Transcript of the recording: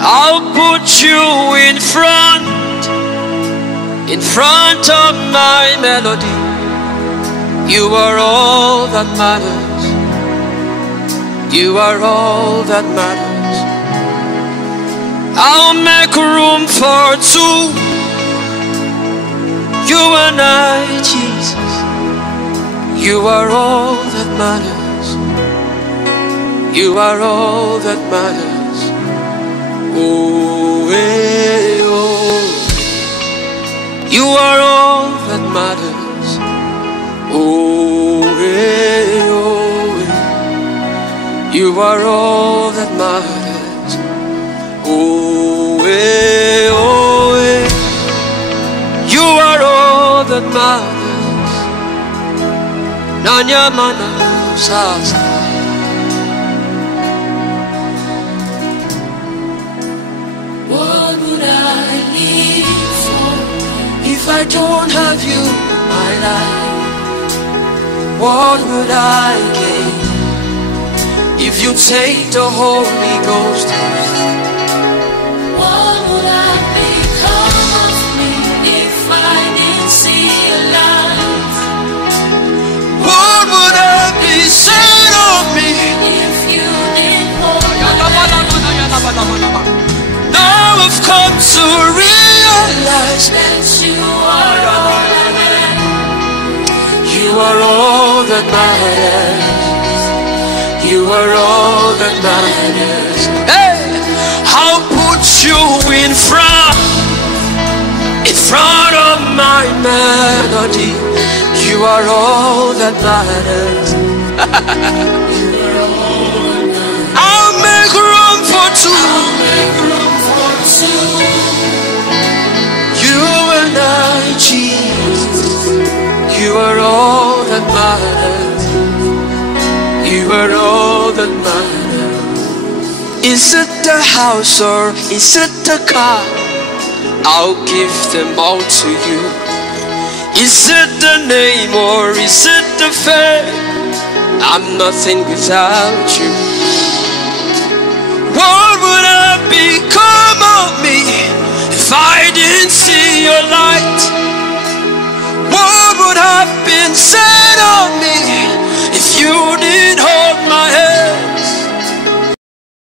I'll put you in front of my melody. You are all that matters. You are all that matters. I'll make room for two. You and I, Jesus. You are all that matters. You are all that matters. Oh, hey, oh. You are all that matters. Oh, hey, oh, hey. You are all that matters. Oh, hey, oh, hey. You are all that matters. Nanya mana sasa. What would I live for if I don't have you in my life? What would I gain if you take the Holy Ghost? What would I become of me if I didn't see your light? What would I be said of me if you didn't hold my hand? Now I've come to realize that you are all that matters. You are all that matters. You are all that matters. Hey, I'll put you in front of my melody. You are all that matters. I'll make room for two. You and I, Jesus. You are all that matters. You are all that matters. Is it the house or is it the car? I'll give them all to you. Is it the name or is it the fame? I'm nothing without you. What would I become of me